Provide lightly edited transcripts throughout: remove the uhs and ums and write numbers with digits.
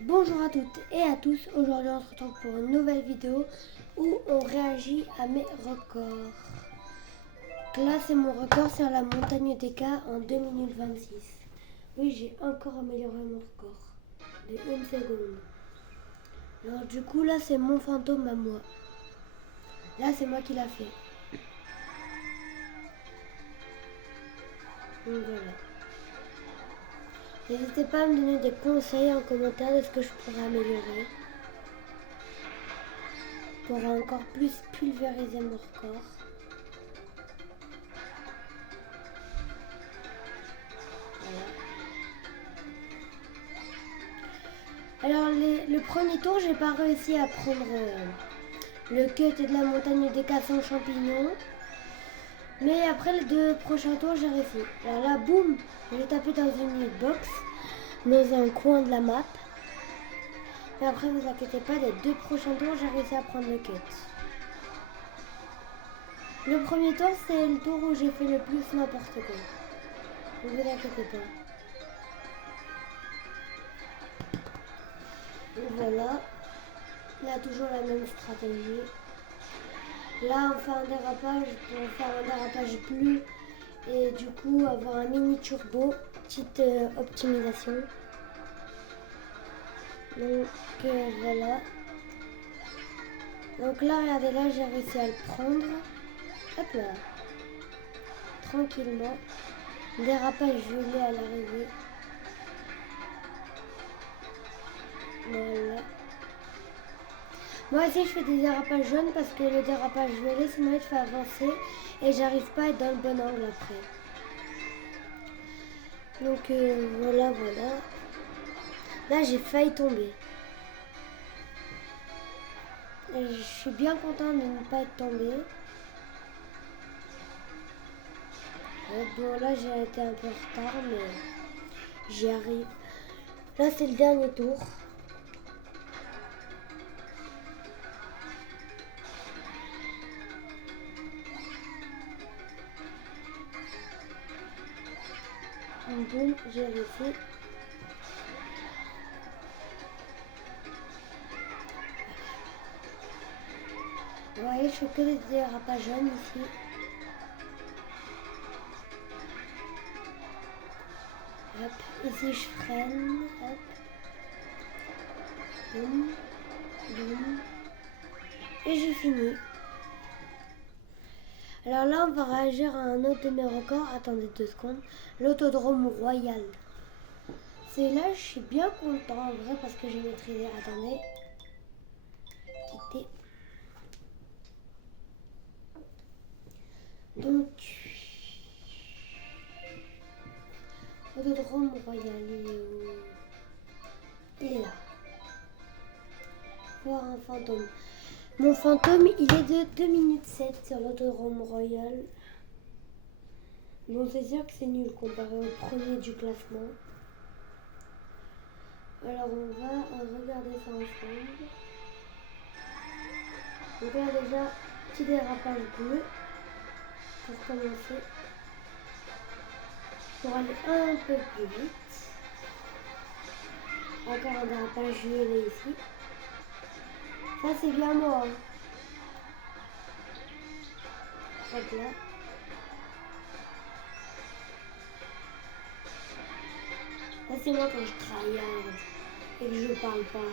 Bonjour à toutes et à tous, aujourd'hui on se retrouve pour une nouvelle vidéo où on réagit à mes records. Donc là c'est mon record sur la montagne des cas en 2 minutes 26. Oui, j'ai encore amélioré mon record de 1 seconde. Alors du coup là c'est mon fantôme à moi. Là c'est moi qui l'a fait. Donc voilà. N'hésitez pas à me donner des conseils en commentaire de ce que je pourrais améliorer pour encore plus pulvériser mon record. Voilà. Alors le premier tour, j'ai pas réussi à prendre le cut de la montagne des 400 champignons. Mais après les deux prochains tours, j'ai réussi. Alors là, boum, j'ai tapé dans une hitbox, dans un coin de la map. Et après, vous inquiétez pas, les deux prochains tours, j'ai réussi à prendre le cut. Le premier tour, c'est le tour où j'ai fait le plus n'importe quoi. Ne vous inquiétez pas. Et voilà. Là, toujours la même stratégie. Là, on fait un dérapage pour faire un dérapage bleu et du coup avoir un mini turbo, petite optimisation. Donc voilà. Donc là, regardez, là j'ai réussi à le prendre. Hop là. Tranquillement. Dérapage gelé à l'arrivée. Voilà. Moi aussi je fais des dérapages jaunes parce que le dérapage violet sinon il te fait avancer et j'arrive pas à être dans le bon angle après. Donc voilà. Là j'ai failli tomber. Et je suis bien contente de ne pas être tombée. Bon là j'ai été un peu en retard mais j'y arrive. Là c'est le dernier tour. Boum, j'ai réussi. Vous voyez, je fais que des dérapages jaunes ici. Hop, ici je freine. Hop. Boum, boum. Et j'ai fini. Alors là, on va réagir à un autre de mes records. Attendez 2 secondes. L'autodrome royal. C'est là, je suis bien content en vrai parce que j'ai maîtrisé. Attendez. Quitter. Donc, l'autodrome royal, il est où? Il est là. Voir un fantôme. Mon fantôme, il est de 2 minutes 7 sur l'autodrome royal. Bon, c'est sûr que c'est nul comparé au premier du classement. Alors, on va regarder ça ensemble. Donc là, déjà, petit dérapage bleu pour commencer. Pour aller un peu plus vite. Encore un dérapage violet ici. Ça, c'est bien moi. Hop là. Ça, c'est moi quand je tryhard et que je parle pas.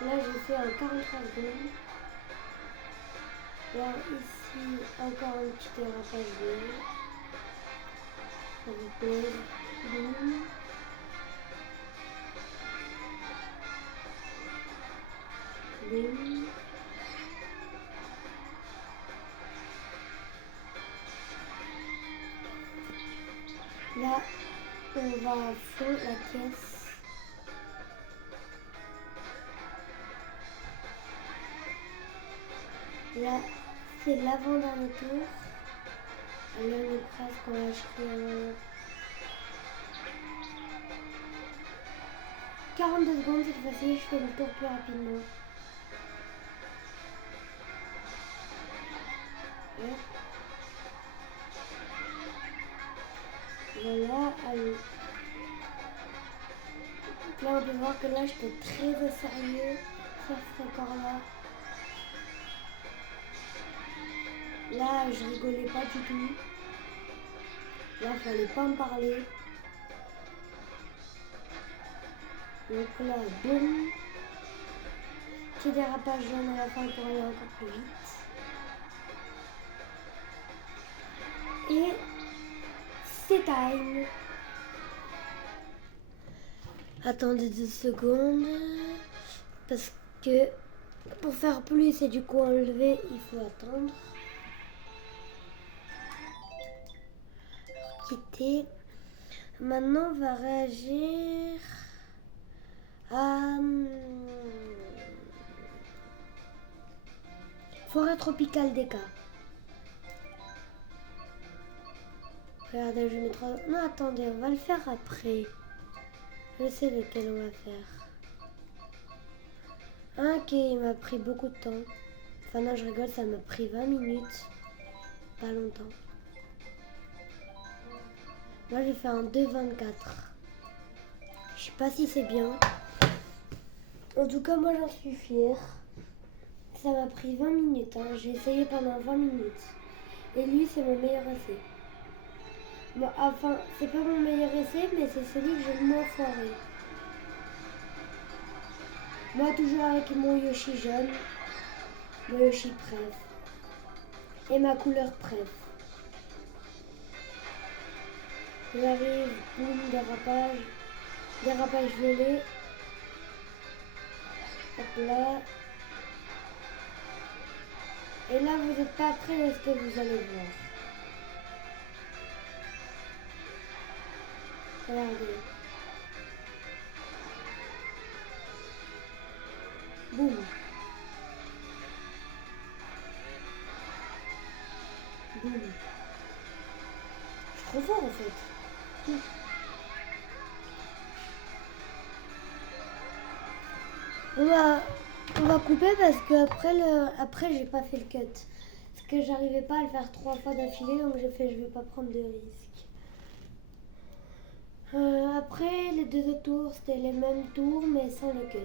Là, j'ai fait un 43 secondes. Là, ici, encore un petit dérapage bleu. Ça vous plaît. Boum. Boum. Là, on va à fond la caisse. Là, c'est l'avant-dernier tour. Là, on est presque, on va acheter 42 secondes cette fois-ci, je fais le tour plus rapidement. Ouais. Voilà, allez. Donc là, on peut voir que là, j'étais très au sérieux sur ce record-là. Là, je rigolais pas du tout. Là, fallait pas me parler. Donc là, boum. Petit dérapage jaune à la fin pour aller encore plus vite. Et c'est time. Attendez 2 secondes. Parce que pour faire plus et du coup enlever, il faut attendre. Quitter. Maintenant, on va réagir à forêt tropicale des cas. Regardez, je mets 3. Non, attendez, on va le faire après. Je sais lequel on va faire. Ok, il m'a pris beaucoup de temps. Enfin non, je rigole, ça m'a pris 20 minutes. Pas longtemps. Moi, j'ai fait un 2,24. Je sais pas si c'est bien. En tout cas, moi, j'en suis fière. Ça m'a pris 20 minutes. Hein. J'ai essayé pendant 20 minutes. Et lui, c'est mon meilleur essai. Bon, enfin, c'est pas mon meilleur essai, mais c'est celui que j'ai le moins foiré. Moi, toujours avec mon Yoshi jaune. Mon Yoshi préf. Et ma couleur préf. J'arrive, boum, dérapage. Dérapage violet. Hop là. Et là, vous n'êtes pas prêts à ce que vous allez voir. Regardez. Boum. Boum. Je suis trop fort en fait. On va couper parce que après j'ai pas fait le cut. Parce que j'arrivais pas à le faire 3 fois d'affilée, donc j'ai fait je vais pas prendre de risques. Après les 2 autres tours c'était les mêmes tours mais sans le cut.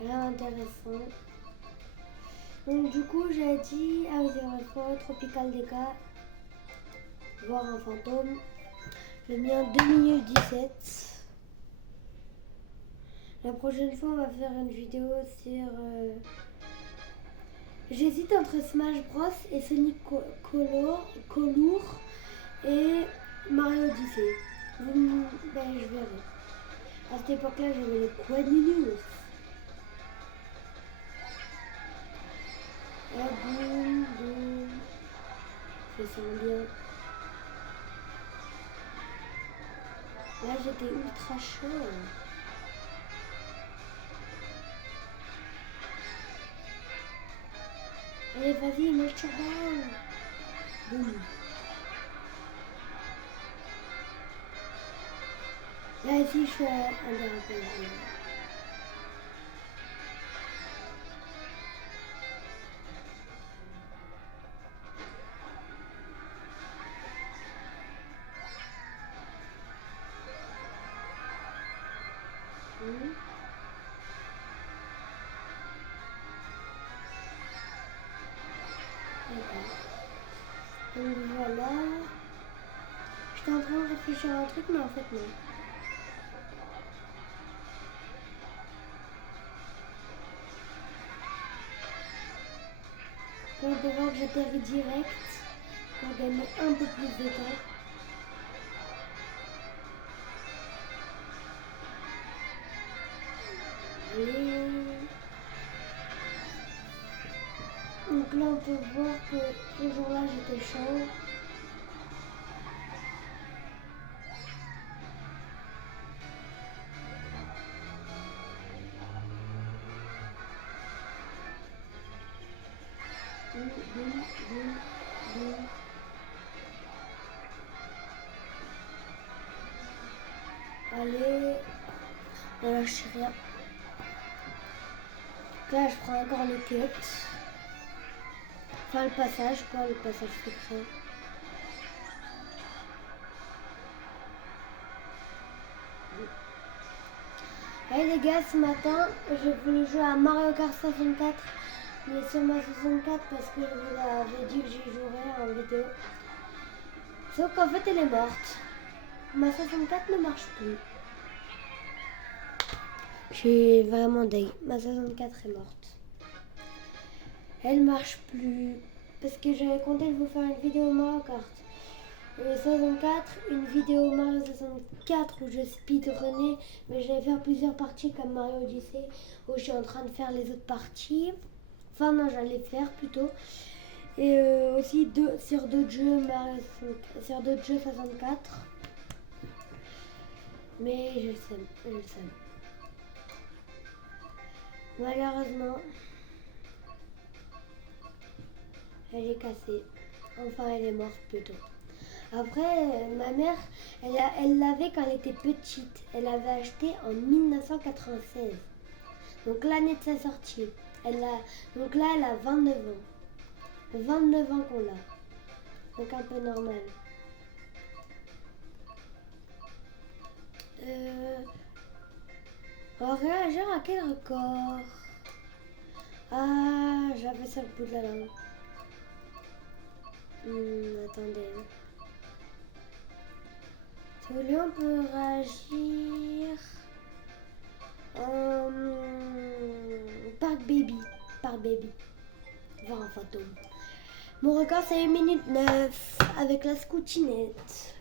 Là intéressant. Donc du coup j'ai dit ah oui c'est vrai, forêt tropicale des cas. Voir un fantôme. J'ai mis en 2 minutes 17. La prochaine fois, on va faire une vidéo sur... J'hésite entre Smash Bros et Sonic Color et Mario Odyssey. Ben, je verrai. À cette époque-là, j'avais les Quadinus. Et boum, boum. Je sens bien. Là, j'étais ultra chaud. Allez, vas-y, mets le turbo. Boum. Là, ici, je fais un dérapage. Donc voilà. J'étais en train de réfléchir à un truc, mais en fait non. Donc on peut voir que j'atterris direct pour gagner un peu plus de temps. Allez. Donc là on peut voir que ce jour-là j'étais chaud. Allez, Ne lâchez rien. Là, je prends encore le cut. Enfin, le passage, quoi, le passage secret. Allez les gars, ce matin, je voulais jouer à Mario Kart 64, mais sur ma 64 parce que je vous avais dit que j'y jouerais en vidéo. Sauf qu'en fait, elle est morte. Ma 64 ne marche plus. Je suis vraiment deg. Ma 64 est morte. Elle marche plus. Parce que j'avais compté de vous faire une vidéo Mario Kart 64, une vidéo Mario 64 où je speedrunnais, mais j'allais faire plusieurs parties comme Mario Odyssey où je suis en train de faire les autres parties. Enfin non, j'allais faire plutôt. Et aussi sur d'autres jeux sur d'autres jeux 64. Mais je le sais. Malheureusement, elle est cassée. Enfin, elle est morte plutôt. Après, ma mère, elle l'avait quand elle était petite. Elle l'avait acheté en 1996. Donc l'année de sa sortie. Donc là, elle a 29 ans. 29 ans qu'on l'a. Donc un peu normal. On va réagir à quel record? Ah, j'avais ça le bout de la langue. Attendez. Si vous voulez, on peut réagir. Park Baby. Park Baby. Voir un fantôme. Mon record, c'est 1 minute 9 avec la scoutinette.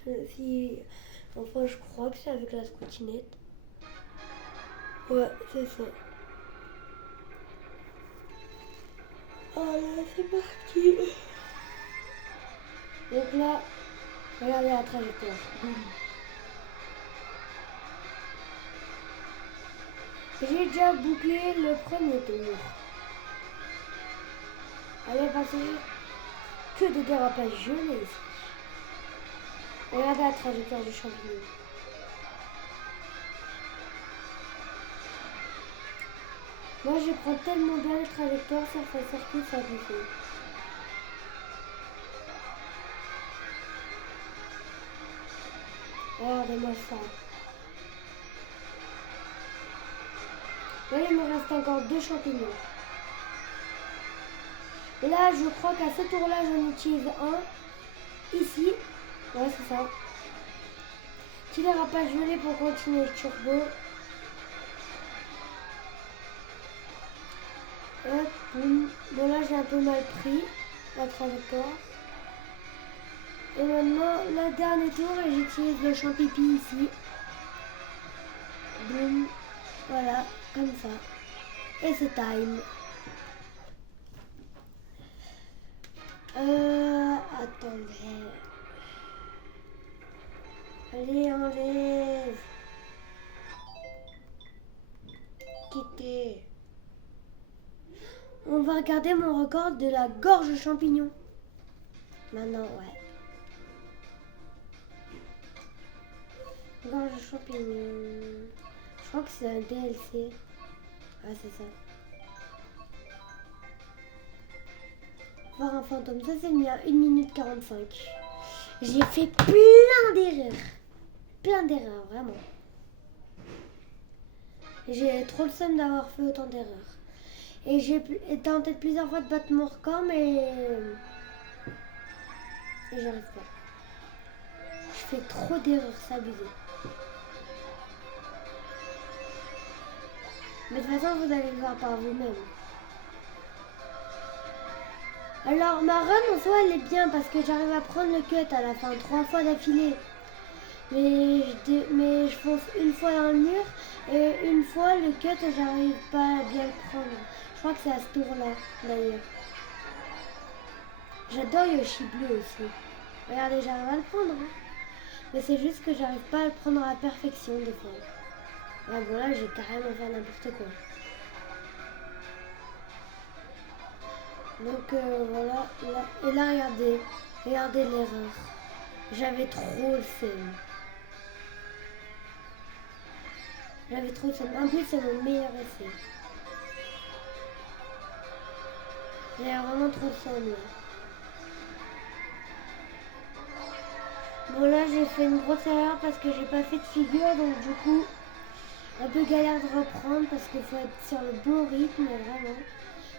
Enfin, je crois que c'est avec la scoutinette. Ouais, c'est ça. Voilà, c'est parti. Donc là, regardez la trajectoire. J'ai déjà bouclé le premier tour. Allez, passez. Que de dérapage gelé ici. Regardez la trajectoire du champignon. Moi, je prends tellement bien les trajectoires, ça fait circuit, ça me fait. Regardez-moi ça. Là, il me reste encore 2 champignons. Et là, je crois qu'à ce tour-là, j'en utilise un. Ici. Ouais, c'est ça. Petit dérapage gelé pour continuer le turbo. Hop, boum. Bon, là, j'ai un peu mal pris la trajectoire. Et maintenant, le dernier tour, et j'utilise le champipi ici. Boum. Voilà, comme ça. Et c'est time. Attendez. Allez, enlève. Quitter. On va regarder mon record de la gorge champignon. Maintenant, ouais. Gorge champignon. Je crois que c'est un DLC. Ah, c'est ça. Voir un fantôme. Ça, c'est le mien. 1 minute 45. J'ai fait plein d'erreurs. Plein d'erreurs, vraiment. J'ai trop le seum d'avoir fait autant d'erreurs. Et j'ai tenté plusieurs fois de battre mon record, mais j'arrive pas. Je fais trop d'erreurs, c'est abusé. Mais de toute façon, vous allez le voir par vous-même. Alors, ma run en soi, elle est bien parce que j'arrive à prendre le cut à la fin, 3 fois d'affilée. Mais je fonce une fois dans le mur et une fois le cut, j'arrive pas à bien le prendre. Je crois que c'est à ce tour-là, d'ailleurs. J'adore Yoshi bleu aussi. Regardez, j'arrive à le prendre. Hein. Mais c'est juste que j'arrive pas à le prendre à la perfection des fois. Ouais, bon là, j'ai carrément fait n'importe quoi. Donc voilà. Là. Et là, regardez. Regardez l'erreur. J'avais trop le seum. J'avais trop ça. En plus, c'est mon meilleur essai. J'ai vraiment trop ça. Bon, là, j'ai fait une grosse erreur parce que j'ai pas fait de figure. Donc, du coup, un peu galère de reprendre parce qu'il faut être sur le bon rythme. Vraiment.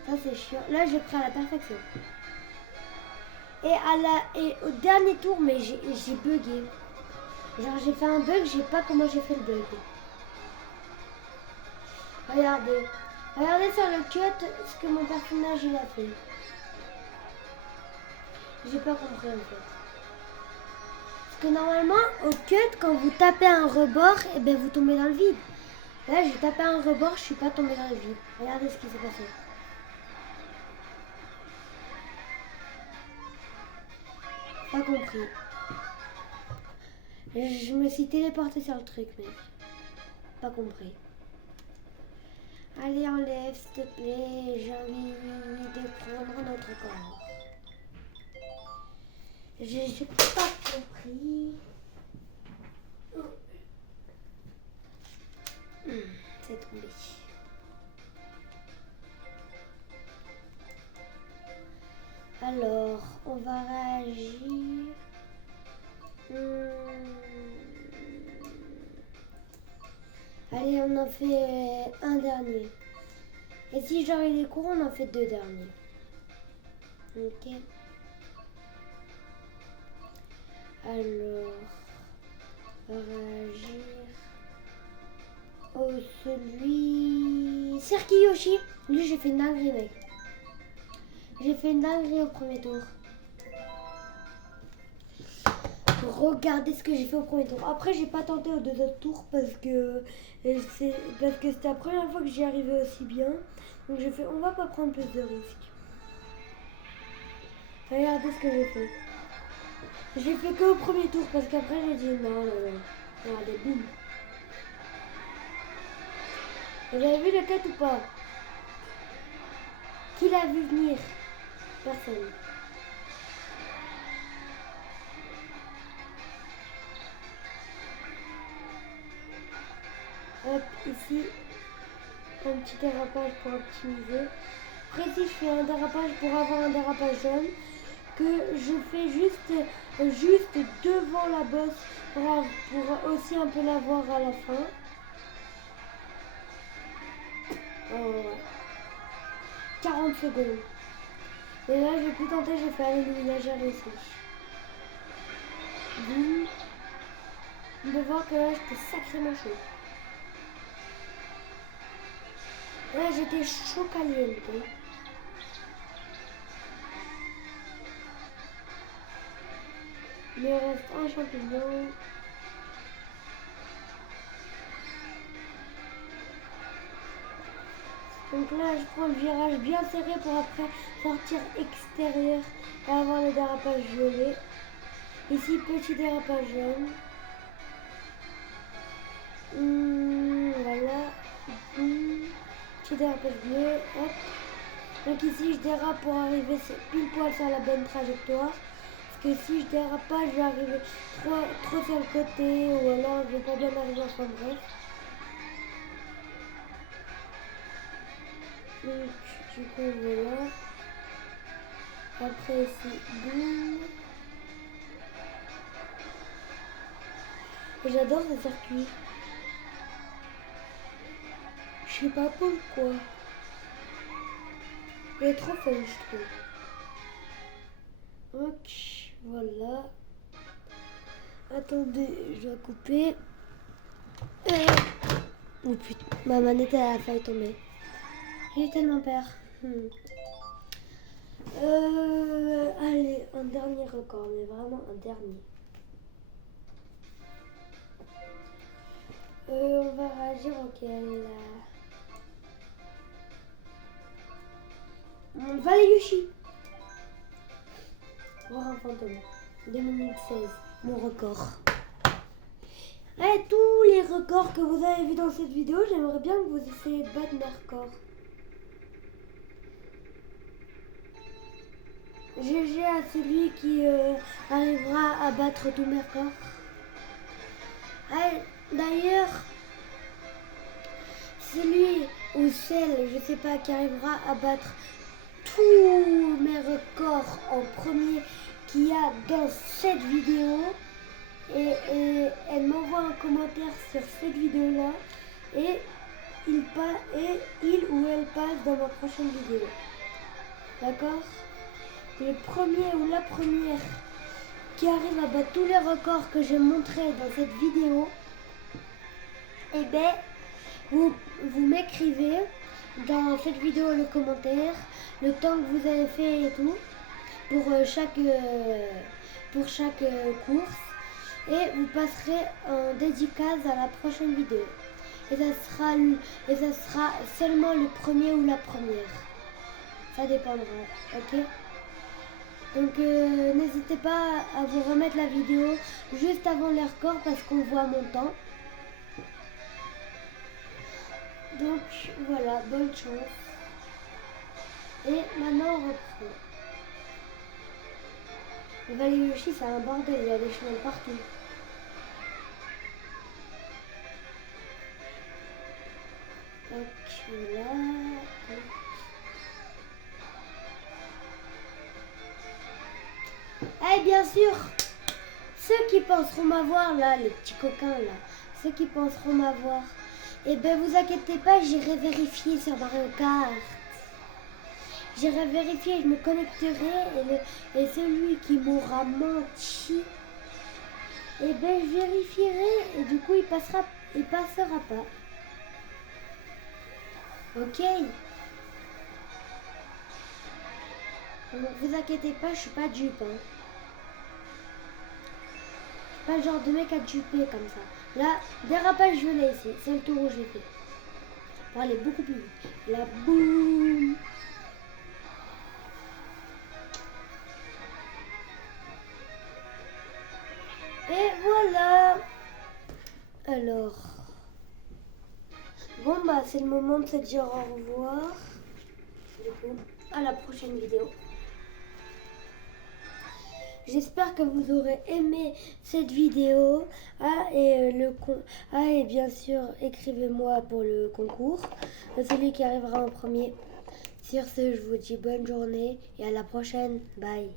Ça, c'est chiant. Là, j'ai pris à la perfection. Et au dernier tour, mais j'ai bugué. Genre j'ai fait un bug, je sais pas comment j'ai fait le bug. Regardez. Regardez sur le cut ce que mon personnage il a fait. J'ai pas compris en fait. Parce que normalement au cut quand vous tapez un rebord, et ben vous tombez dans le vide. Là j'ai tapé un rebord, je suis pas tombée dans le vide. Regardez ce qui s'est passé. Pas compris. Je me suis téléportée sur le truc, mais pas compris. Allez, enlève, s'il te plaît. J'ai envie de prendre notre corps. J'ai pas compris. C'est tombé. Alors, on va réagir. Allez, on en fait un dernier. Et si genre il est court, on en fait deux derniers. Ok. Alors, on va réagir. Oh, celui... Serki Yoshi. Lui, j'ai fait une dinguerie, mec. J'ai fait une dinguerie au premier tour. Regardez ce que j'ai fait au premier tour. Après, j'ai pas tenté aux deux autres tours parce que c'était la première fois que j'y arrivais aussi bien. Donc j'ai fait, on va pas prendre plus de risques. Regardez ce que j'ai fait. J'ai fait que au premier tour parce qu'après j'ai dit non. Regardez, boum. Vous avez vu le cut ou pas? Qui l'a vu venir? Personne. Hop, ici, un petit dérapage pour optimiser. Après, ici, je fais un dérapage pour avoir un dérapage jaune que je fais juste devant la bosse pour aussi un peu la voir à la fin. Ouais. 40 secondes. Et là, j'ai pu tenter, j'ai fait alléluia, j'ai réussi. Boum. On peut voir que là, j'étais sacrément chaud. Là, j'étais chaud caliente. Il me reste un champignon. Donc là, je prends le virage bien serré pour après sortir extérieur et avoir le dérapage violet. Ici, petit dérapage jaune. Voilà. Petit dérapage bleu. Hop. Donc ici, je dérape pour arriver pile poil sur la bonne trajectoire. Parce que si je dérape pas, je vais arriver trop sur le côté ou alors je vais pas bien arriver en fin de bref. Donc, du coup, voilà. Après, ici, boum. Et j'adore ce circuit. Je sais pas pourquoi. Il est trop fun, je trouve. Ok, voilà. Attendez, je dois couper. Oh putain, ma manette a failli tomber. J'ai tellement peur. Allez, un dernier record, mais vraiment un dernier. On va réagir auquel Yoshi. Voir un fantôme. 2 minutes 16, mon record. Et tous les records que vous avez vus dans cette vidéo, j'aimerais bien que vous essayiez de battre mes records. GG à celui qui arrivera à battre tous mes records. D'ailleurs, ou celle, je sais pas, qui arrivera à battre tous mes records en premier qu'il y a dans cette vidéo, et elle m'envoie un commentaire sur cette vidéo-là, et il ou elle passe dans ma prochaine vidéo. D'accord? Le premier ou la première qui arrive à battre tous les records que j'ai montrés dans cette vidéo, et ben vous m'écrivez dans cette vidéo le commentaire, le temps que vous avez fait et tout, pour chaque course, et vous passerez en dédicace à la prochaine vidéo. Et ça sera seulement le premier ou la première. Ça dépendra, ok? Donc n'hésitez pas à vous remettre la vidéo juste avant les records parce qu'on voit mon temps. Donc voilà, bonne chance. Et maintenant on reprend. Le Valley Yoshi, c'est un bordel, il y a des chemins partout. Donc là. Eh bien sûr, ceux qui penseront m'avoir là, les petits coquins là, ceux qui penseront m'avoir, eh ben vous inquiétez pas, j'irai vérifier sur Mario Kart. J'irai vérifier, je me connecterai et celui qui m'aura menti, eh ben je vérifierai et du coup il passera pas. Ok. Donc vous inquiétez pas, je suis pas dupe. Hein. Pas le genre de mec à duper comme ça. Là, dérapage violet ici, c'est le tour où je l'ai fait. Pour aller beaucoup plus vite. Là, boum. Et voilà. Alors. Bon bah c'est le moment de se dire au revoir. Du coup, à la prochaine vidéo. J'espère que vous aurez aimé cette vidéo. Et bien sûr, écrivez-moi pour le concours. Celui qui arrivera en premier. Sur ce, je vous dis bonne journée et à la prochaine. Bye.